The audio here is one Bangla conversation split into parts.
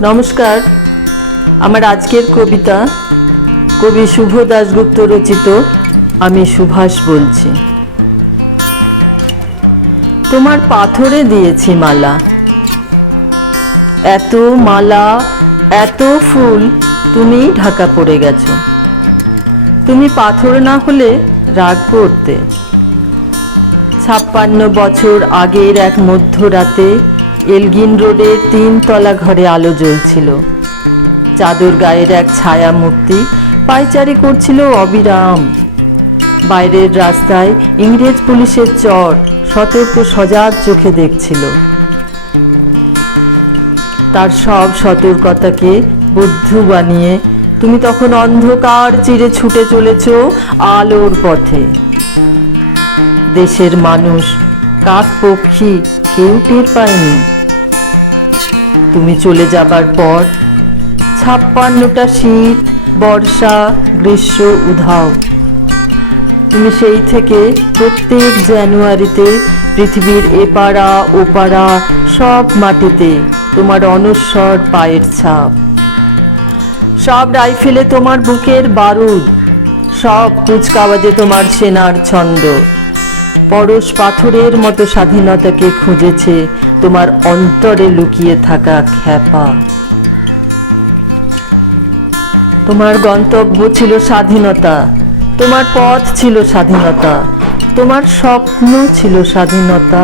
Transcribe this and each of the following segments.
নমস্কার। আমার আজকের কবিতা কবি শুভ দাশগুপ্ত রচিত আমি সুভাষ বলছি। তোমার পাথরে দিয়েছি মালা, এত মালা এত ফুল তুমি ঢাকা পড়ে গেছো। তুমি পাথর না হলে রাগ করতে। 56 বছর আগের এক মধ্যরাতে এলগিন রোডের 3 তলা ঘরে আলো জ্বলছিল। চাদর গায়ের এক ছায়া মূর্তি পায়চারি করছিল অবিরাম। বাইরের রাস্তায় ইংরেজ পুলিশের চর সতর্ক সজাগ চোখে দেখছিল। তার সব সতর্কতাকে বদ্ধ বানিয়ে তুমি তখন অন্ধকার চিরে ছুটে চলেছ আলোর পথে। দেশের মানুষ, কাক পক্ষী কেউ টের পায়নি। তুমি চলে যাবার পর 56টা শীত, বর্ষা, গ্রীষ্ম উধাও। তুমি সেই থেকে প্রত্যেক জানুয়ারিতে পৃথিবীর এপাড়া ওপাড়া সব মাটিতে তোমার অনস্বর পায়ের ছাপ। সব রাইফেলে তোমার বুকের বারুদ, সব কুচকাওয়াজে তোমার সেনার ছন্দ। পরশ পাথরের মতো স্বাধীনতাকে খুঁজেছে তোমার অন্তরে লুকিয়ে থাকা খ্যাপা। তোমার গন্তব্য ছিল স্বাধীনতা, তোমার পথ ছিল স্বাধীনতা, তোমার স্বপ্ন ছিল স্বাধীনতা,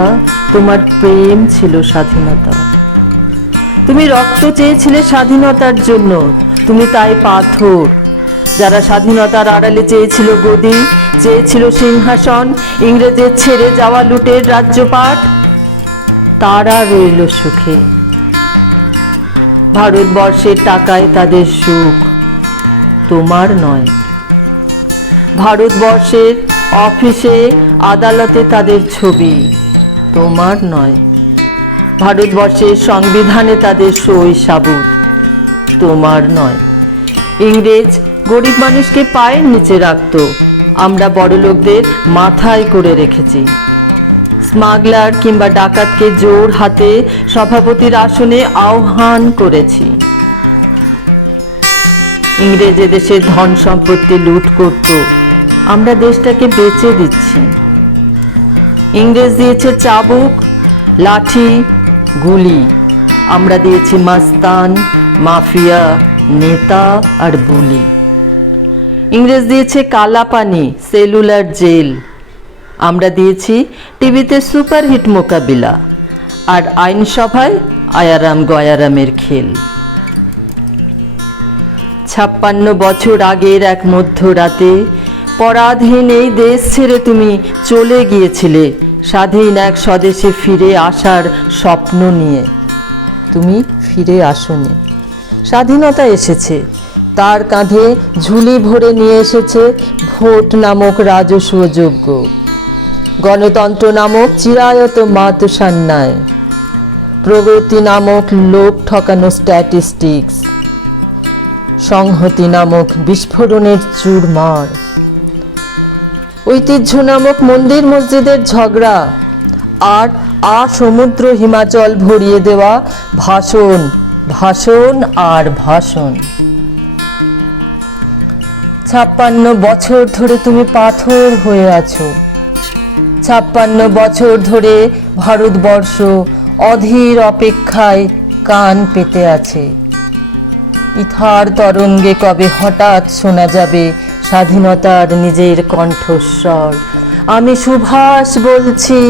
তোমার প্রেম ছিল স্বাধীনতা। তুমি রক্ত চেয়েছিলে স্বাধীনতার জন্য, তুমি তাই পাথর। যারা স্বাধীনতার আড়ালে চেয়েছিল গদি, চেয়েছিল সিংহাসন, ইংরেজের ছেড়ে যাওয়া লুটের রাজ্যপাট, তারা রইল সুখে। ভারতবর্ষের টাকায় তাদের সুখ, তোমার নয়। ভারতবর্ষের অফিসে আদালতে তাদের ছবি, তোমার নয়। ভারতবর্ষের সংবিধানে তাদের সই সাবুত, তোমার নয়। ইংরেজ গরিব মানুষকে পায়ের নিচে রাখত, আমরা বড়লোকদের মাথায় করে রেখেছি। স্মাগলার কিংবা ডাকাতকে জোর হাতে সভাপতির আসনে আহ্বান করেছি। ইংরেজ দেশের ধন সম্পত্তি লুট করত, আমরা দেশটাকে বেচে দিচ্ছি। ইংরেজ দিয়েছে চাবুক, লাঠি, গুলি, আমরা দিয়েছি মাস্তান, মাফিয়া, নেতা আর গুলি। ইংরেজ দিয়েছে কালা পানি, সেলুলার জেল, আমরা দিয়েছি টিভিতে সুপারহিট মোকাবিলা আর আইনসভায় আয়ারাম গয়ারামের খেল। 56 বছর আগের এক মধ্যরাতে পরাধীন এই দেশ ছেড়ে তুমি চলে গিয়েছিলে স্বাধীন এক স্বদেশে ফিরে আসার স্বপ্ন নিয়ে। তুমি ফিরে আসোনি। স্বাধীনতা এসেছে, তার কাঁধে ঝুলি ভরে নিয়ে এসেছে ভোট নামক রাজস্ব যজ্ঞ, গণতন্ত্র নামক চিরায়ত মাদসান্যায়, প্রগতি নামক লোক ঠকানো স্ট্যাটিস্টিক্স, সংহতি নামক বিস্ফোরণের চুরমার, ঐতিহ্য নামক মন্দির মসজিদের ঝগড়া, আর সমুদ্র হিমাচল ভরিয়ে দেওয়া ভাষণ, ভাষণ আর ভাষণ। 56 বছর ধরে তুমি পাথর হয়ে আছো। 56 বছর ধরে ভারতবর্ষ অধীর অপেক্ষায় কান পেতে আছে। ইথার তরঙ্গে কবে হঠাৎ শোনা যাবে স্বাধীনতার নিজের কণ্ঠস্বর। আমি সুভাষ বলছি।